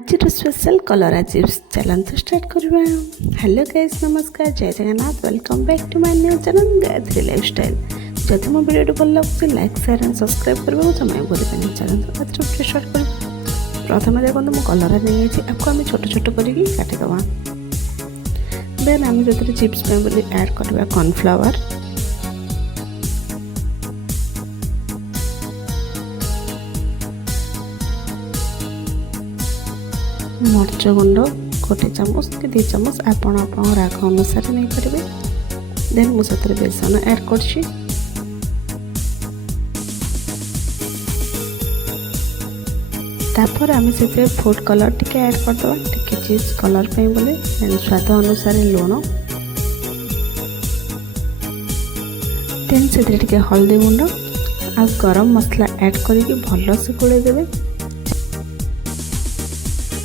आज स्पेशल कलरा चिप्स चलते स्टार्ट करवा। हेलो गाइस, नमस्कार, जय Jagannath, welcome back to my new channel Gayatri lifestyle. जदि मो वीडियो भल लगे लाइक शेयर एंड सब्सक्राइब करबो समय बोली बनी चलते आज स्टार्ट कर। प्रथम देखो मो कलरा नहीं आपको आम छोट छोट करके काटिदेवा। देन आम जो चिप्स पे बोली ऐड करवा कॉर्नफ्लावर, मर्च गुंड गोटे चामच कि 2 चामच आपण राग अनुसार नहीं पारे। देन मुझे बेसन ऐड कर आम से फूड कलर टी ऐड करदे टी चिप्स कलर पे बोले स्वाद अनुसार लुण। देन से हल्दी गुंड आ गरम मसला ऐड करके भल से गोल देवे।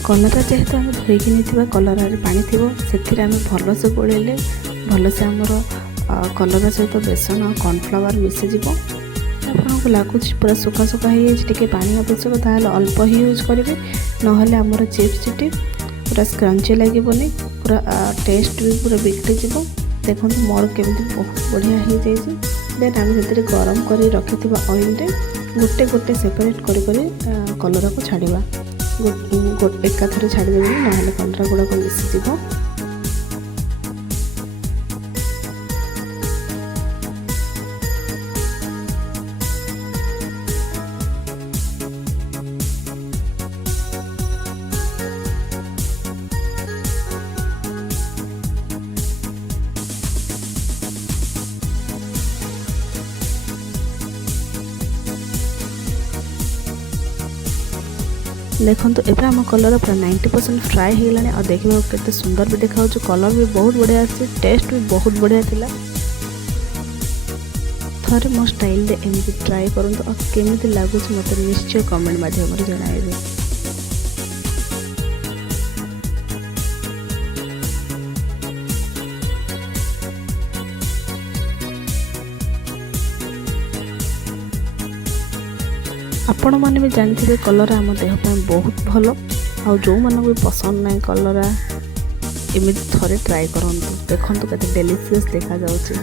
कलरा जेहेतु आम धोईकी नहीं कलर पानी थी से आम भल से गोलैले भल से आमर कलरा सहित बेसन और कॉर्नफ्लावर मिसीज। आपको लगुच पूरा सुखा सुखा हो पानी आवश्यक ताल अल्प ही यूज करेंगे, ना आमर चिप्स टी पूरा स्क्रंची लगे पूरा टेस्ट भी पूरा बिगड़ी जी। देखो मोर केमी बहुत बढ़िया हो जाए। देन आम से गरम कर रखि ऑयल रे गोटे गोटे सेपरेट कर कलरा को छाड़वा। एकाथरे छाड़देवे ना कलरा गुड़ाक मिसीज। देखो एवं आम कलर पूरा 90% फ्राए हो गलानी और देखा केते सुंदर भी देखा। कलर भी बहुत बढ़िया आसी, टेस्ट भी बहुत बढ़िया थिला। थरे मो स्टाइल रे एमती ट्राई करंतु और केमिति लागुच मते निश्चय कमेंट माध्यम रे जणाइबे। आपण मैंने भी जानते कलरा आम देह बहुत भल। आ जो मन भी पसंद ना कलरा एमती थरे ट्राई करूँ। देखो केते डेलीशियस देखा जाउछि।